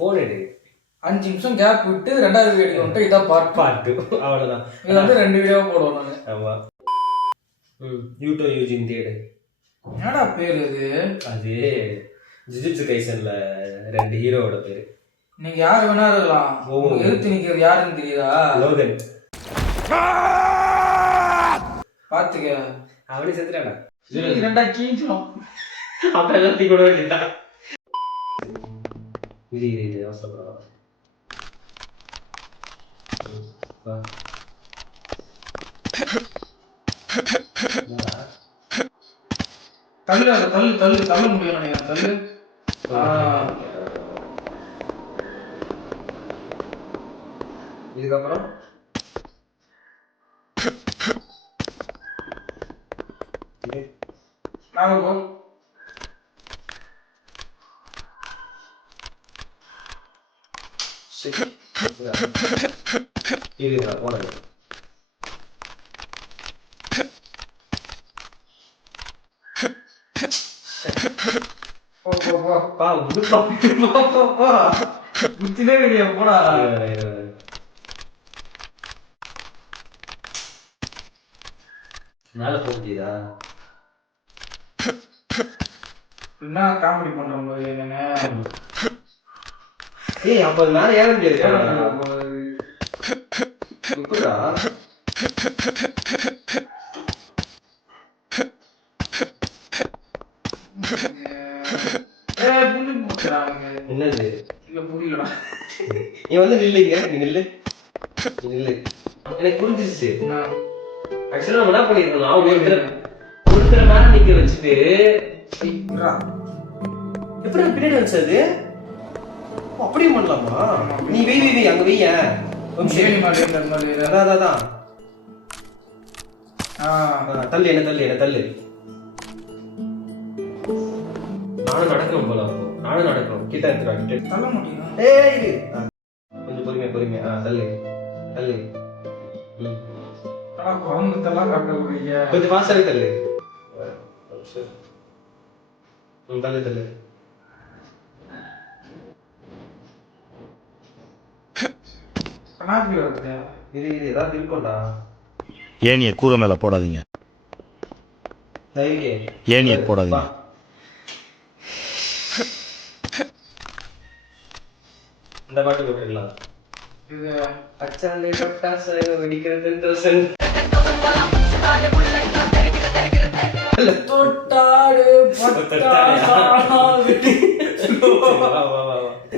Phone எடு. 5 நிமிஷம் gap விட்டு 2வது வீடியோ வந்துட்டு இதான் பாட்டு அவ்வளவுதான். இது வந்து 2 வீடியோ போடுவோம் நாங்க. ஆமா. யூட்டோ யூஜின் தேடு. என்னடா பேரு இது? அது ஜுஜுட்சு கைசன்ல 2 ஹீரோவோட பேரு. நீங்க யாரு வேணா இருக்கலாம். எதிர்த்து நிக்கிறது யாருன்னு தெரியுதா? லோகன். பாத்துக்க. அவனே செத்துறானா? ரெண்டா கீஞ்சிரும். அப்ப எல்லாத்தையும் கூட வேண்டியதா. இது அவசரமா. தள்ளு முடியும் நினைக்கிறேன். தள்ளு. இதுக்கப்புறம் நாங்க இது போன புத்திலே வெளியே போடா. மேல போக முடியுதா? என்ன காமெடி பண்றோம் என்னங்க? ஏய் அப்ப மேல ஏற முடியாது. எப்படா? என்னது? இல்ல புரியலடா. நீ வந்து நில்லுங்க. நீ நில்லு. எனக்கு புரிஞ்சிருச்சு. ஆக்சுவலா நம்ம என்ன பண்ணிருக்கோம், ஒருத்தர மேல நிக்க வச்சுட்டு எப்படி பின்னாடி வச்சது அப்படியே பண்ணலாமா? நீ வெய் அங்க வெய்ய அதான் தள்ளு என்ன தள்ளு. நானும் நடக்கணும் போல. நானும் நடக்கணும். கிட்ட எடுத்துடா. தள்ள முடியும். கொஞ்சம் பொறுமையா தள்ளு. கொஞ்சம் ஃபாஸ்டாவே தள்ளு. தள்ளு. இது ஏதாவது இருக்கும்டா. ஏனிய கூரை மேல போடாதீங்க. ஏனிய போடாதீங்க. இந்த பாட்டு போட்டுக்கலாம். இது அச்சாலே தொட்டாசை வெடிக்கிறது தோசன். தொட்டாடு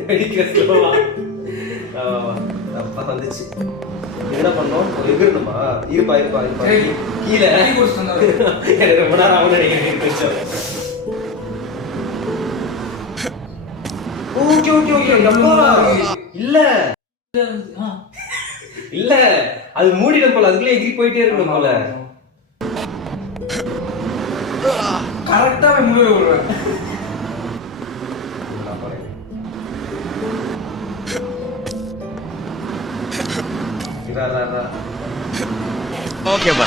வெடிக்கிற ஸ்லோவா. அப்பா வந்துச்சு. என்ன பண்ணோம்? எகிரணுமா? இருப்பா கீழே ரொம்ப நேரம் அவன் நினைக்கிறேன். இல்ல அது மூடிடும் போல. அதுக்குள்ளே எகிரி போயிட்டே இருக்கணும் போல. கரெக்டா முடிவு விடுறேன். ஓகே பா.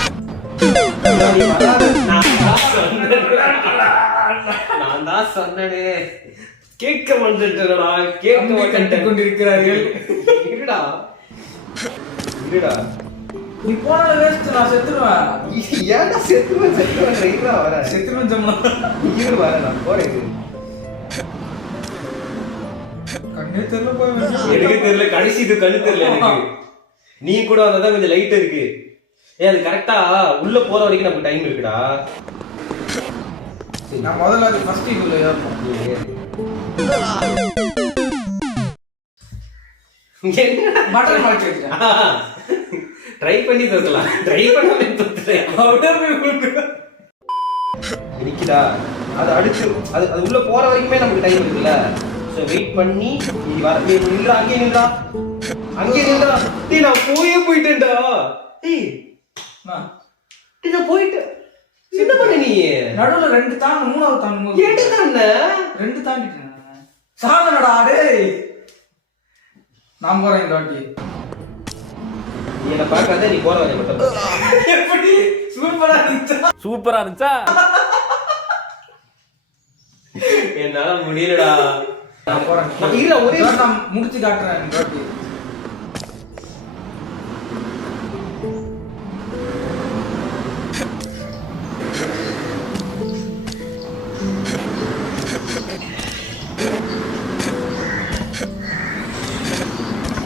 நான் தான் சொன்னேனே, கேட்க வந்துட்டா. கேட்க கொண்டிருக்கிறார்கள். இருடா நீ போன வேஸ்ட். நான் செத்துருவேன். ஏன்டா செத்துருவேன் வர செத்துருவேன் சொன்னா இரு வர. நான் போறேன். கண்ணே தெரியல போய் எனக்கு தெரியல. கடைசி இது கண்ணு தெரியல எனக்கு. நீ கூட வந்தா கொஞ்சம் லைட் இருக்கு. அது கரெக்டா உள்ள போற வரைக்கும் நமக்கு டைம் இருக்குடா. நான் முதல்ல அது ஃபர்ஸ்ட் இதுல ஏறணும். பட்டன் மாட்டி வச்சிட்டேன். ட்ரை பண்ணி தோக்கலாம். ட்ரை பண்ணாம தோத்துறேன். நிக்குதா? அது அடுத்து அது உள்ள போற வரைக்குமே நமக்கு டைம் இருக்குல்ல. சோ வெயிட் பண்ணி நீ வர. நில்றா. அங்கே நில்றா. டேய் நான் போயிட்டேன்டா. டேய் நான் போயிட்டேன். என்ன பண்ண நீ? நடுவுல 2 தாண்டு 3வது தாண்டு. எடு தாண்ட 2 தாண்டிட்டேன். சாதனடா டேய். நான் போறேன் இந்த வாட்டி. நீ என்ன பார்க்காத. நீ போற வரை மட்டும். எப்படி சூப்பரா இருந்துச்சா? என்னால முடியலடா. நான் போறேன். நான் இல்ல, ஒரே இதான் நான் முடிச்சு காட்டுறேன் இந்த வாட்டி.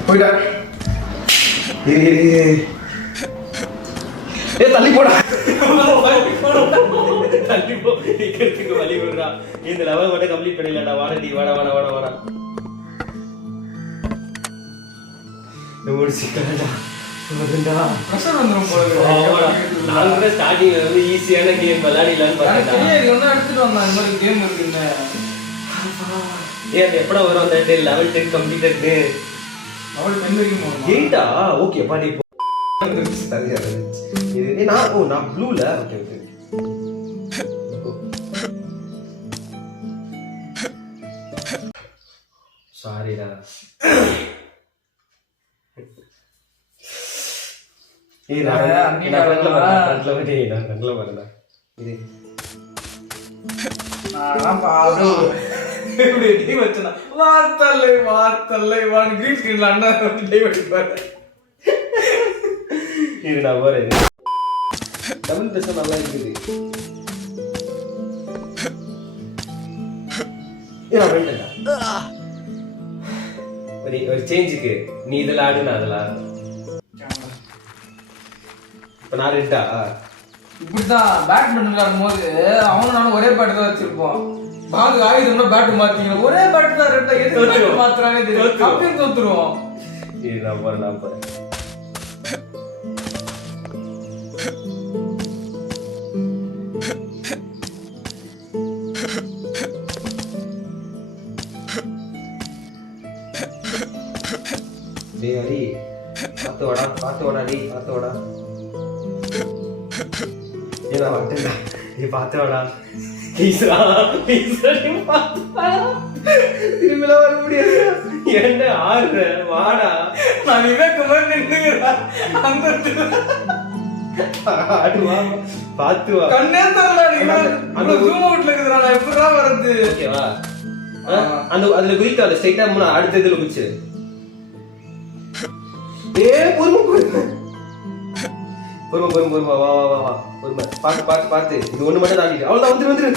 போயிட்டா தள்ளி போடா தள்ளி போ நிக்கிறதுக்கு வழி விடுறா. இந்த லெவல் மட்டும் கம்ப்ளீட் பண்ணிடலாம்டா. வாடா வாடா முடிச்சுக்கடா. ப்ரெஷர் வந்துரும் போல இருக்கு. நான் கூட ஸ்டார்டிங்ல வந்து ஈஸியான கேம் விளையாடிடலாம்னு எனக்கு பார்த்தேன். தெரியாது, இது வந்து எடுத்துட்டு வந்தான் இந்த மாதிரி கேம் இருக்குன்னு. ஏன் எப்படா வரும் அந்த லெவல் 10 கம்ப்ளீட்டட்னு? அவளுக்கு பெண் வரைக்கும் போகணுமா? எயிட்டா? ஓகே பாடி இது நான் ப்ளூல. ஓகே ஓகே சாரிடா. ஏய் நான் ஃப்ரண்ட்ல வரேன்டா. இது நான் பாடு இப்படி டீ வச்சனா வாத்தல்லை வான் கிரீன் ஸ்கிரீன்ல அண்ணா டீ வச்சிப்பாரு. இது நான் வரேன். டபுள் ட்ரெஸ் நல்லா இருக்குது. நான் வேண்டா. ஒரு சேஞ்சுக்கு நீ இதில் ஆடு, நான் அதில் ஆடு. இப்போ நான் ரெட்டா? இப்படிதான் பேட்மிண்டன் விளையாடும்போது அவனும் நானும் ஒரே பேட் தான் வச்சிருப்போம். பால் ஆயுதம்னா பேட் மாத்திக்கணும். ஒரே பேட் தான் ரெட்டா எது மாத்துறானே தெரியும். அப்படியே தோத்துருவோம். இது நான் போறேன். டேய் ஹரி, பாத்து வாடா டேய், பாத்து வாடா. ஏய் நான் வரட்டேன்டா. டேய் பாத்து வாடா. ப்ளீஸ்டா நீ பாத்து வாடா. திரும்பில வர முடியாது. என்ன ஆடுற? வாடா. நான் விவேக்குமார் நின்னுகிறேன். அந்த ஆடு வா. பாத்து வா. கண்ணே தரல நீங்க. அந்த ஜூம் அவுட்ல இருக்குடா. நான் எப்பறா வரது? ஓகேவா? அதுல குயிக்கால ஸ்ட்ரைட்டா முன்ன அடுத்த இதுல குச்சி. பொறுமை வா. பொறுமை. பாத்து. இது ஒண்ணு மட்டும் தாண்டி. அவ்வளவுதான் வந்துரு.